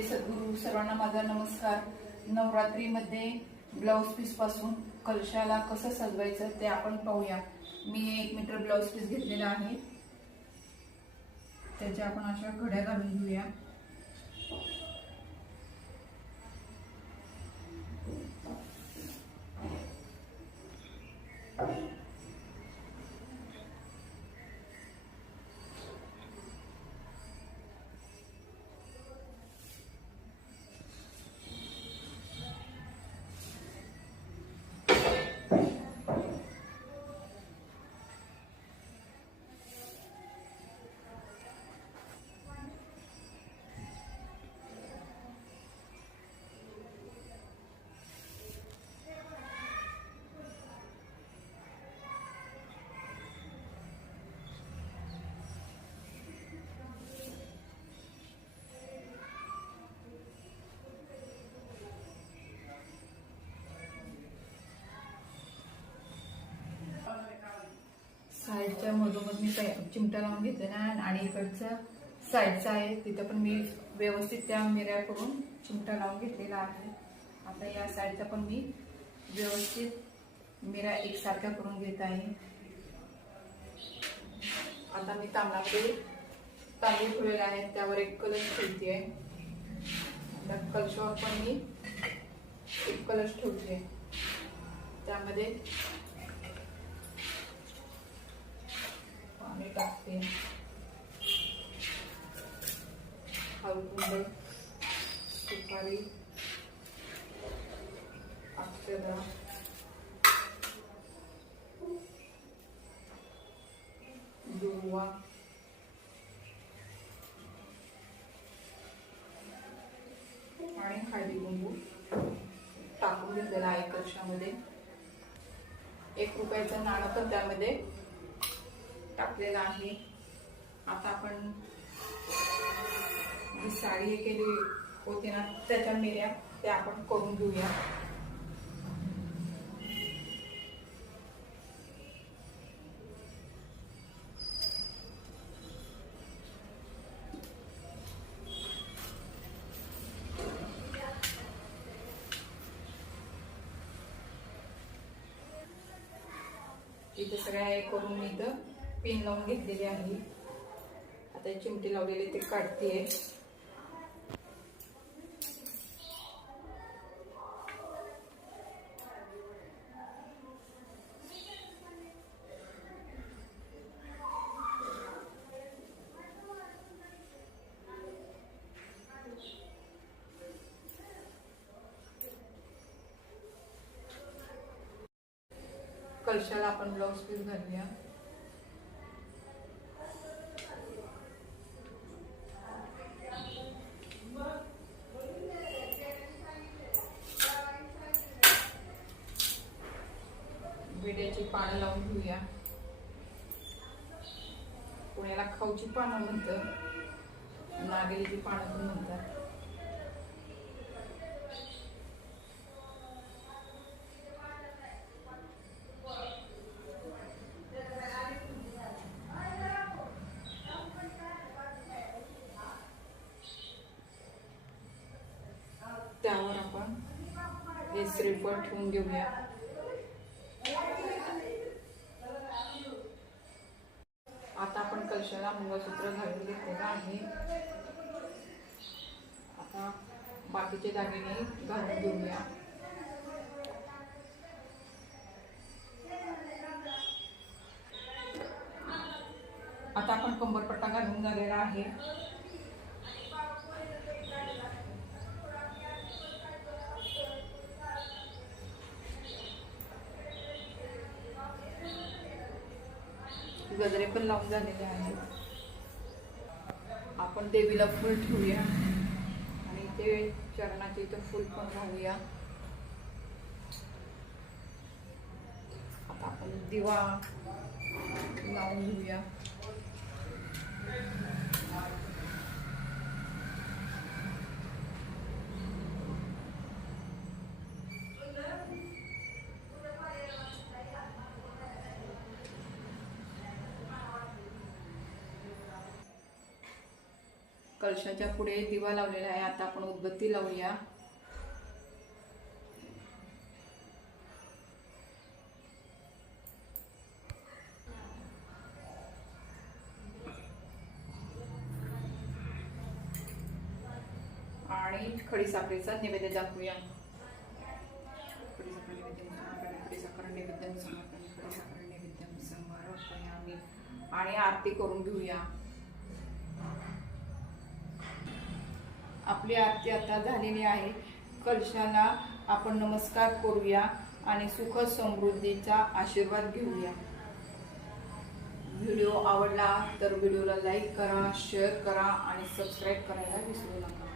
जय सद्गुरू सर्वांना माझा नमस्कार. नवरात्रीमध्ये ब्लाऊज पीसपासून कलशाला कसं सजवायचं ते आपण पाहूया. मी एक मीटर ब्लाऊज पीस घेतलेला आहे. त्याच्या आपण अशा घड्या घालून घेऊया. साईडच्या मधोमध मी चिमटा लावून घेतलेला आहे आणि इकडचं साईडचा आहे. तिथं पण मी व्यवस्थित त्या मिऱ्या करून चिमटा लावून घेतलेला आहे. आता या साईडचा पण मी व्यवस्थित मिऱ्या एकसारख्या करून घेत आहे. आता मी तांदळामध्ये तांदूळ फुलेला आहे त्यावर एक कलश ठेवते. आता कलशावर पण मी एक कलश ठेवते. त्यामध्ये पाणी टाकते हळकुंड सुपारी अक्षदा दुर्वा. आणि हळदी कुंकू. टाकून घेतलेला आहे कक्षामध्ये एक रुपयाचं नाणं पण त्यामध्ये टाकलेलं आहे. आता आपण जी साडी हे केली होती ना त्याच्या मिऱ्या त्या आपण करून घेऊया. इथे सगळ्या हे करून मी इथं पिन लावून घेतलेली आहे. आता चिमटी लावलेली ते आहे कलशाला आपण ब्लाऊज पीस घालूया? विड्याची पानं लावून घेऊया. पुण्याला खाऊची पानं म्हणतात. नागेलीची पानं पण म्हणतात त्यावर आपण हे श्रीफळ ठेवून घेऊया. आता आपण कलशाला मंगळसूत्र घालून घेतलेलं आहे. आता बाकीचे दागिने घालून घेऊया. आता आपण कंबरपट्टा घालून झालेला आहे. गजरे पण लावून झालेले आहेत. आपण देवीला फुल ठेवूया. आणि ते चरणाचे इथं फुल पण वाहूया आता आपण दिवा लावून घेऊया. कलशाच्या पुढे दिवा लावलेला आहे. आता आपण उदबत्ती लावूया. आणि खडीसाखरेचा नैवेद्य दाखवूया. आणि आरती करून घेऊया. आपली आरती आता झालेली आहे. कलशाला आपण नमस्कार करूया आणि सुख समृद्धीचा आशीर्वाद घेऊया. व्हिडिओ आवडला तर व्हिडिओला लाईक करा शेअर करा आणि सबस्क्राईब करायला विसरू नका.